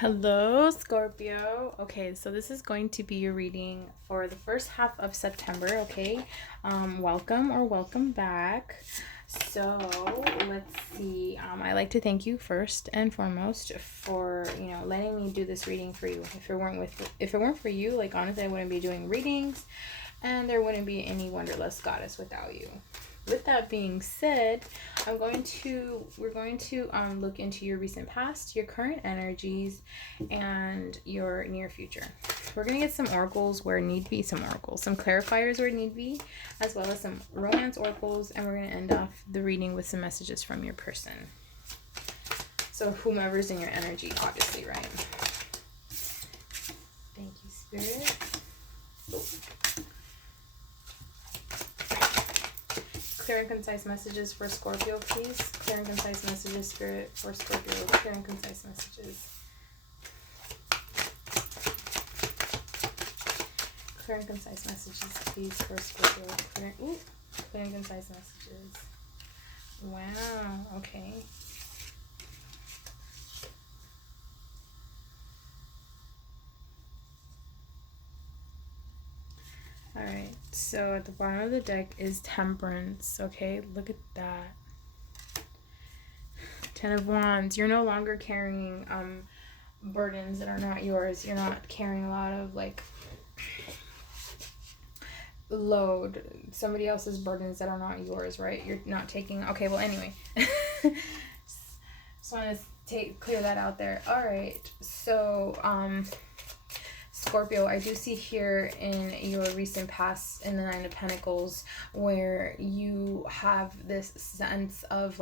Hello, Scorpio. Okay, so this is going to be your reading for the first half of September, okay? Welcome or welcome back. So, let's see. I like to thank you first and foremost for, letting me do this reading for you. If it weren't for you, like honestly, I wouldn't be doing readings and there wouldn't be any Wanderlust goddess without you. With that being said, we're going to look into your recent past, your current energies, and your near future. We're going to get some oracles where need be, some clarifiers where need be, as well as some romance oracles, and we're going to end off the reading with some messages from your person. So whomever's in your energy, obviously, right? Thank you, Spirit. Clear and concise messages for Scorpio, please. Clear and concise messages, Spirit, for Scorpio. Clear and concise messages. Clear and concise messages, please, for Scorpio. Clear and concise messages. Wow, okay. Alright, so at the bottom of the deck is Temperance, okay? Look at that. Ten of Wands. You're no longer carrying burdens that are not yours. You're not carrying a lot of, load. Somebody else's burdens that are not yours, right? You're not taking... Okay, well, anyway. Just want to clear that out there. Alright, so, Scorpio, I do see here in your recent past in the Nine of Pentacles where you have this sense of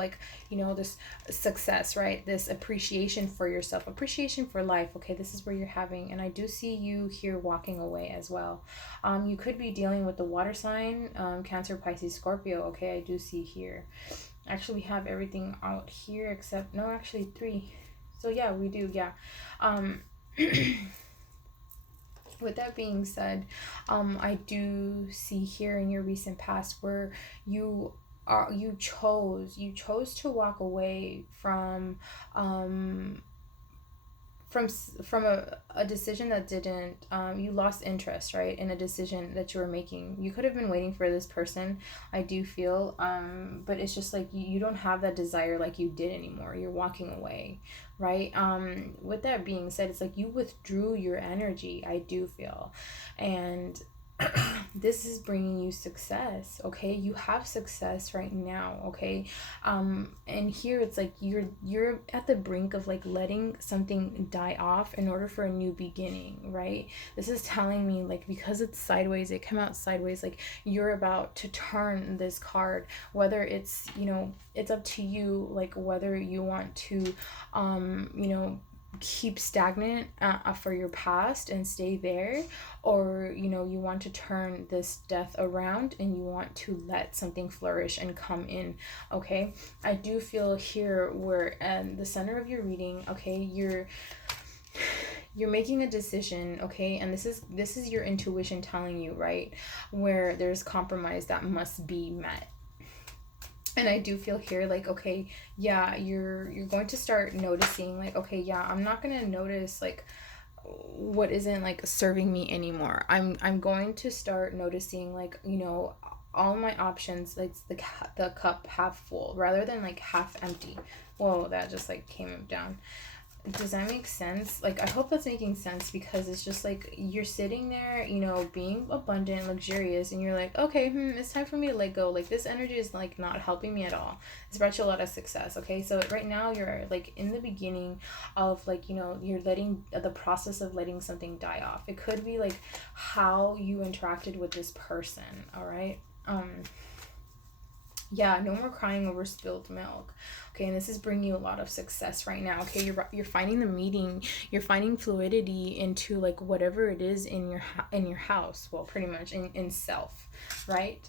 this success, right? This appreciation for yourself, appreciation for life. Okay, this is where you're having, and I do see you here walking away as well. You could be dealing with the water sign, Cancer, Pisces, Scorpio. Okay, I do see here. Actually, we have everything out here except, no, actually 3. So yeah, we do, yeah. With that being said, I do see here in your recent past where you chose to walk away from a decision that didn't, you lost interest, right, in a decision that you were making. You could have been waiting for this person, I do feel, but it's just like you don't have that desire like you did anymore. You're walking away, right? With that being said, it's like you withdrew your energy, I do feel, and this is bringing you success. Okay, you have success right now. Okay, and here it's like you're at the brink of letting something die off in order for a new beginning, right? This is telling me because it's sideways, it came out sideways, you're about to turn this card, whether it's it's up to you, whether you want to keep stagnant for your past and stay there, or you want to turn this death around and you want to let something flourish and come in. Okay, I do feel here where the center of your reading, okay, you're making a decision, okay, and this is your intuition telling you, right, where there's compromise that must be met. And I do feel here okay, yeah, you're going to start noticing okay, yeah, I'm not going to notice what isn't serving me anymore. I'm going to start noticing all my options, the cup half full rather than half empty. Whoa, that just came down. Does that make sense? I hope that's making sense, because it's just you're sitting there, being abundant, luxurious, and you're okay, it's time for me to let go. This energy is not helping me at all. It's brought you a lot of success. Okay, so right now you're in the beginning of you're letting the process of letting something die off. It could be how you interacted with this person. All right. Yeah, no more crying over spilled milk. Okay, and this is bringing you a lot of success right now. Okay, you're finding the meeting, you're finding fluidity into whatever it is in your house. Well, pretty much in self, right?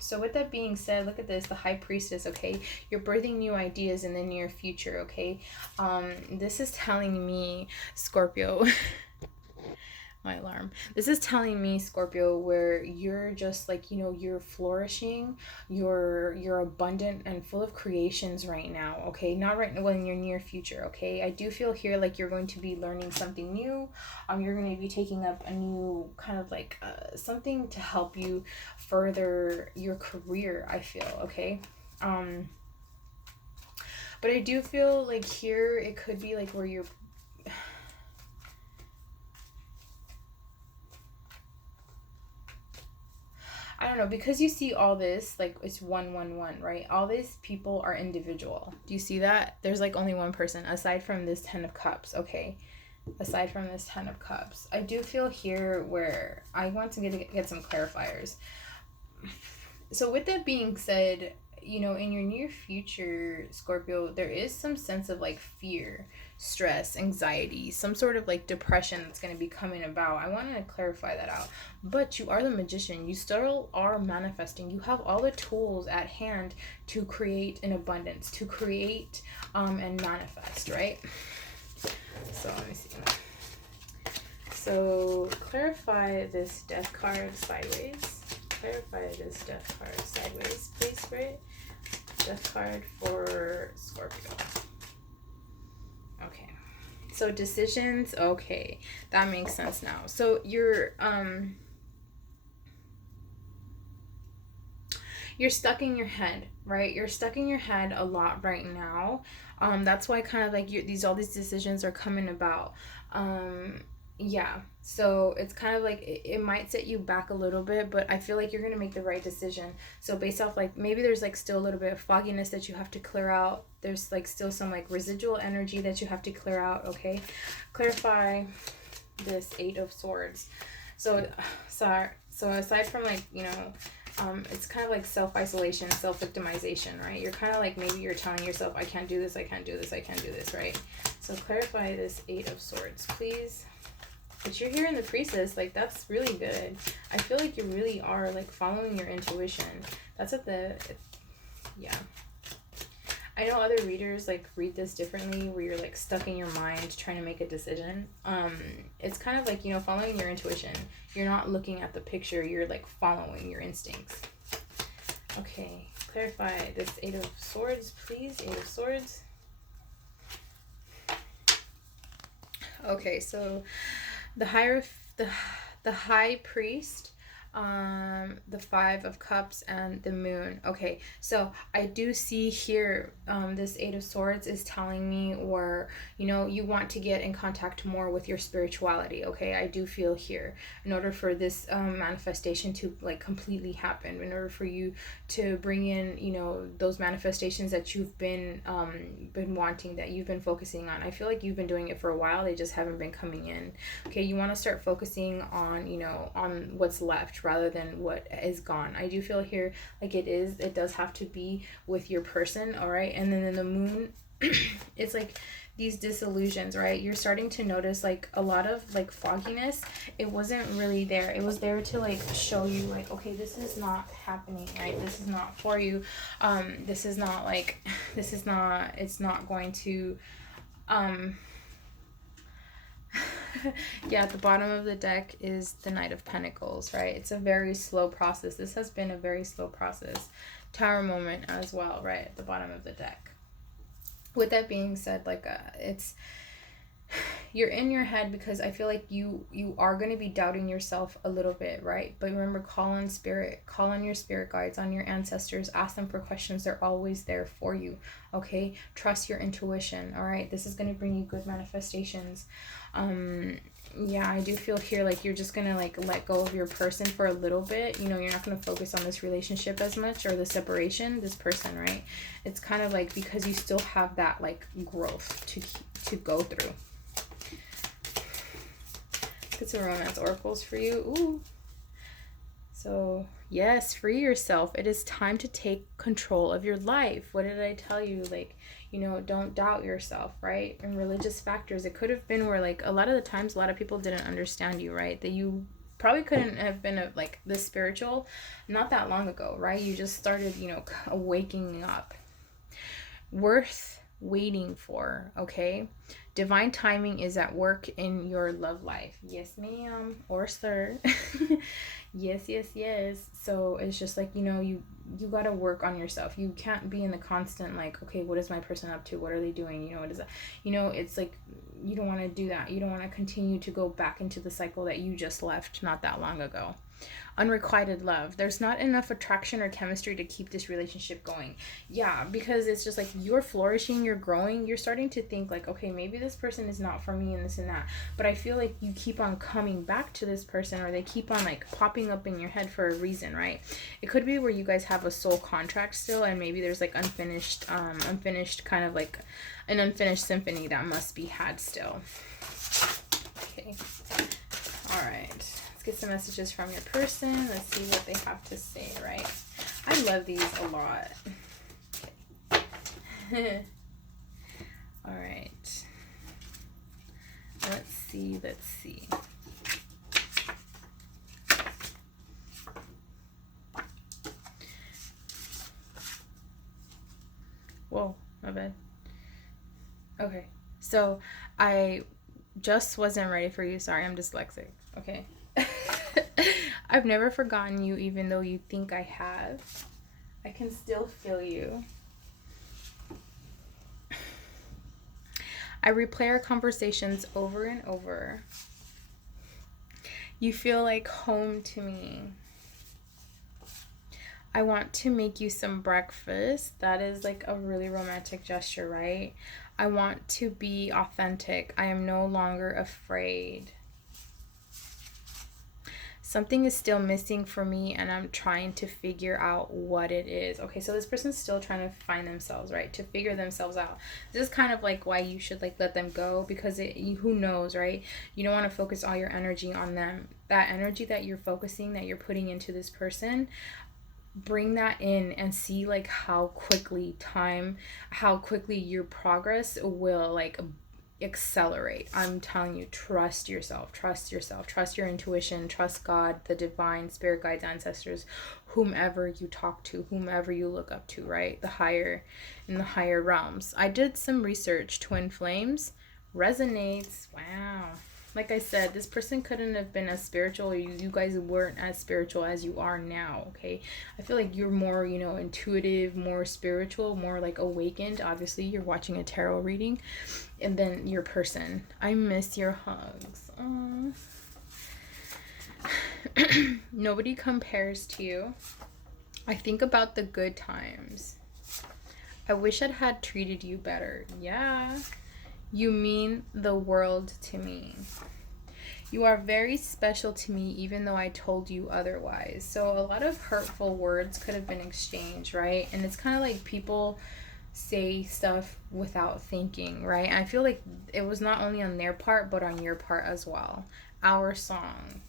So with that being said, look at this, the High Priestess. Okay, you're birthing new ideas in the near future. Okay, this is telling me, Scorpio. my alarm. This is telling me, Scorpio, where you're just like, you know, you're flourishing, you're abundant and full of creations right now, okay? Not right now, in your near future, okay? I do feel here like you're going to be learning something new. You're going to be taking up a new kind of like something to help you further your career, I feel, okay? But I do feel like here it could be like where you're, I don't know, because you see all this, like it's 111, right? All these people are individual. Do you see that? There's like only one person aside from this 10 of cups, okay? Aside from this 10 of cups. I do feel here where I want to get some clarifiers. So with that being said, you know, in your near future, Scorpio, there is some sense of like fear, stress, anxiety, some sort of like depression that's going to be coming about. I wanted to clarify that out. But you are the magician. You still are manifesting. You have all the tools at hand to create an abundance, to create and manifest, right? So let me see. So clarify this death card sideways. Clarify this death card sideways, please, Spirit. Death card for Scorpio. Okay. So decisions, okay. That makes sense now. So you're stuck in your head, right? You're stuck in your head a lot right now. That's why kind of like all these decisions are coming about. Yeah, so it's kind of like it might set you back a little bit, but I feel like you're gonna make the right decision. So based off like maybe there's like still a little bit of fogginess that you have to clear out. There's like still some like residual energy that you have to clear out. Okay, clarify this 8 of Swords. So aside from like, you know, it's kind of like self-isolation, self-victimization, right? You're kind of like, maybe you're telling yourself, I can't do this, I can't do this, I can't do this, right? So clarify this 8 of Swords, please. But you're here in the Priestess, like that's really good. I feel like you really are like following your intuition. That's at yeah. I know other readers like read this differently, where you're like stuck in your mind trying to make a decision. It's kind of like, you know, following your intuition. You're not looking at the picture, you're like following your instincts. Okay, clarify this 8 of Swords, please. 8 of Swords. Okay, so the high priest, the 5 of Cups, and the Moon. Okay, so I do see here this 8 of Swords is telling me, or you know, you want to get in contact more with your spirituality. Okay, I do feel here, in order for this manifestation to like completely happen, in order for you to bring in, you know, those manifestations that you've been wanting, that you've been focusing on. I feel like you've been doing it for a while, they just haven't been coming in. Okay, you want to start focusing on, you know, on what's left rather than what is gone. I do feel here like it does have to be with your person. All right, and then in the Moon, it's like these disillusions, right? You're starting to notice like a lot of like fogginess. It wasn't really there. It was there to like show you like, okay, this is not happening, right? This is not for you. This is not like, it's not going to, yeah, at the bottom of the deck is the Knight of Pentacles, right? It's a very slow process. This has been a very slow process. Tower moment as well, right? At the bottom of the deck. With that being said, like you're in your head because I feel like you are going to be doubting yourself a little bit, right? But remember, call on spirit, call on your spirit guides, on your ancestors, ask them for questions. They're always there for you. Okay, trust your intuition. All right, this is going to bring you good manifestations. Yeah, I do feel here like you're just gonna like let go of your person for a little bit. You know, you're not gonna focus on this relationship as much, or the separation, this person, right? It's kind of like because you still have that like growth to go through. Get some romance oracles for you. Ooh. So yes, free yourself. It is time to take control of your life. What did I tell you? Like, you know, don't doubt yourself, right? And religious factors, it could have been where like a lot of the times a lot of people didn't understand you, right? That you probably couldn't have been like this spiritual not that long ago, right? You just started, you know, waking up. Worth waiting for, okay? Divine timing is at work in your love life. Yes, ma'am, or sir. Yes, yes, yes. So it's just like, you got to work on yourself. You can't be in the constant like, okay, what is my person up to? What are they doing? What is that? It's like you don't want to do that. You don't want to continue to go back into the cycle that you just left not that long ago. Unrequited love. There's not enough attraction or chemistry to keep this relationship going. Yeah, because it's just like you're flourishing, you're growing, you're starting to think like, okay, maybe this person is not for me and this and that. But I feel like you keep on coming back to this person, or they keep on like popping up in your head for a reason, right? It could be where you guys have a soul contract still, and maybe there's like unfinished kind of like an unfinished symphony that must be had still. Okay. All right. Get some messages from your person. Let's see what they have to say, right? I love these a lot. Okay. All right. Let's see. Whoa, my bad. Okay. So I just wasn't ready for you. Sorry, I'm dyslexic. Okay. I've never forgotten you, even though you think I have. I can still feel you. I replay our conversations over and over. You feel like home to me. I want to make you some breakfast. That is like a really romantic gesture, right? I want to be authentic. I am no longer afraid. Something is still missing for me, and I'm trying to figure out what it is. Okay, so this person's still trying to find themselves, right? To figure themselves out. This is kind of like why you should like let them go, because who knows, right? You don't want to focus all your energy on them. That energy that you're focusing, that you're putting into this person, bring that in and see like how quickly your progress will like accelerate. I'm telling you, trust yourself, trust your intuition, trust God, the divine spirit guides, ancestors, whomever you talk to, whomever you look up to, right? In the higher realms. I did some research. Twin flames resonates. Wow. Like I said, this person couldn't have been as spiritual, or you guys weren't as spiritual as you are now, okay? I feel like you're more, intuitive, more spiritual, more like awakened. Obviously, you're watching a tarot reading. And then your person. I miss your hugs. Nobody compares to you. I think about the good times. I wish I'd had treated you better. Yeah. You mean the world to me. You are very special to me, even though I told you otherwise. So a lot of hurtful words could have been exchanged, right? And it's kind of like people say stuff without thinking, right? I feel like it was not only on their part, but on your part as well. Our song.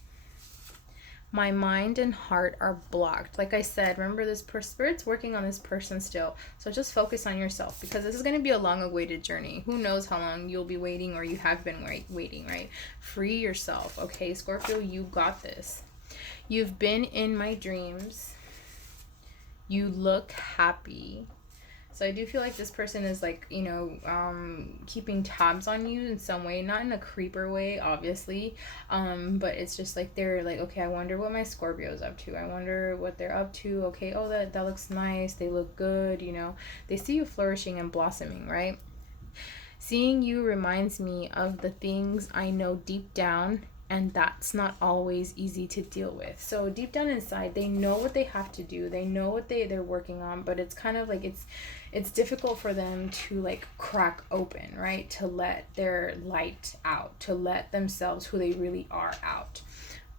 My mind and heart are blocked. Like I said, remember this spirit's working on this person still. So just focus on yourself, because this is going to be a long awaited journey. Who knows how long you'll be waiting, or you have been waiting, right? Free yourself, okay? Scorpio, you got this. You've been in my dreams. You look happy. So I do feel like this person is like, keeping tabs on you in some way, not in a creeper way, obviously. But it's just like, they're like, okay, I wonder what my Scorpio's up to. I wonder what they're up to. Okay, oh, that looks nice. They look good, They see you flourishing and blossoming, right? Seeing you reminds me of the things I know deep down, and that's not always easy to deal with. So deep down inside, they know what they have to do. They know what they're working on, but it's kind of like it's difficult for them to like crack open, right? To let their light out, to let themselves, who they really are, out.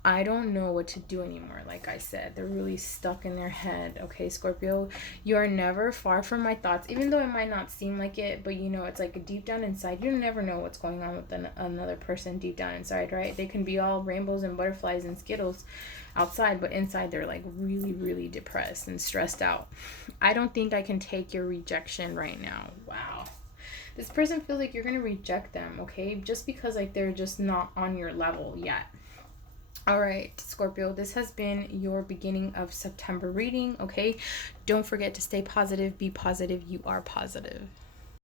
I don't know what to do anymore. Like I said, they're really stuck in their head. Okay, Scorpio, you are never far from my thoughts, even though it might not seem like it, but it's like deep down inside, you never know what's going on with another person deep down inside, right? They can be all rainbows and butterflies and Skittles outside, but inside they're like really, really depressed and stressed out. I don't think I can take your rejection right now. Wow. This person feels like you're going to reject them, okay? Just because like they're just not on your level yet. All right, Scorpio, this has been your beginning of September reading, okay? Don't forget to stay positive, be positive, you are positive.